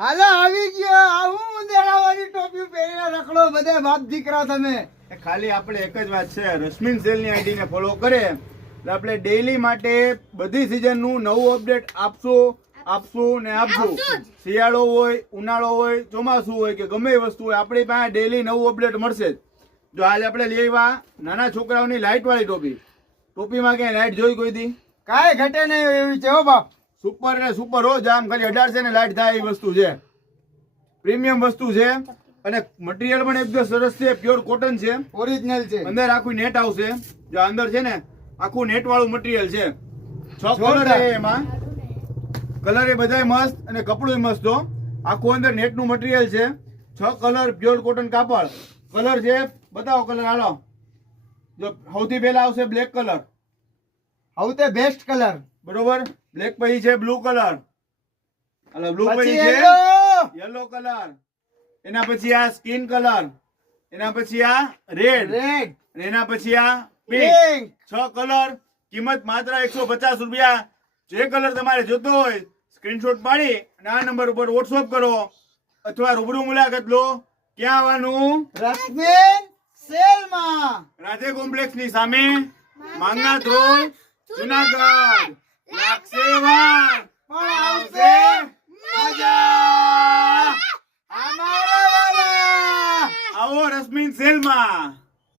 હાલો આવી ગયો. આવું ઉંદેડાવાળી ટોપી પહેરીને રખડો બધા બાપ દીકરા તમે. ખાલી આપણે એક જ વાત છે, રશ્મિન સેલની આઈડીને ફોલો કરે એટલે આપણે ડેઈલી માટે બધી સિઝનનું નવું અપડેટ આપશું ને આપશું. શિયાળો હોય, ઉનાળો હોય, ચોમાસું હોય કે ગમે એ વસ્તુ હોય, આપણી પાસે ડેઈલી નવું અપડેટ મળશે જ. જો આજે આપણે લેવા નાના છોકરાઓની લાઇટ વાળી ટોપીમાં ક્યાંય લાઇટ જોઈ કોઈ દી? કાંઈ ઘટે નહીં એવી છે હો બાપ. સુપર ને સુપર હો, જામ ખાલી 1800 ને લાઇટ થાય એ વસ્તુ છે. પ્રીમિયમ વસ્તુ છે અને મટીરિયલ પણ એકદમ સરસ છે, પ્યોર કોટન છે, ઓરિજિનલ છે. અંદર આખું નેટ આવશે. જો અંદર છે ને આખું નેટ વાળું મટીરિયલ છે. 6 કલર છે એમાં. કલર એ બધાય મસ્ત અને કપડું મસ્ત હો. આખું અંદર નેટ નું મટીરિયલ છે. 6 કલર પ્યોર કોટન કાપડ. કલર છે, બતાવો કલર હાલો. જો સૌથી પહેલા આવશે બ્લેક કલર, હવે બેસ્ટ કલર બરોબર. બ્લેક પછી છે બ્લુ કલર, એટલે બ્લુ પછી છે યલો કલર, એના પછી આ સ્કિન કલર, એના પછી આ રેડ, એના પછી આ પિંક. 6 કલર, કિંમત માત્ર 150 રૂપિયા. જે કલર તમારે જોતો હોય સ્ક્રીનશોટ પાડી અને આ નંબર ઉપર વોટ્સઅપ કરો અથવા રૂબરૂ મુલાકાત લો. ક્યાં આવવાનું? રશ્મિન સેલમાં, રાધે કોમ્પ્લેક્સ ની સામે, માંગનાથ રોડ, જુનાગઢ. લાગશે વાર.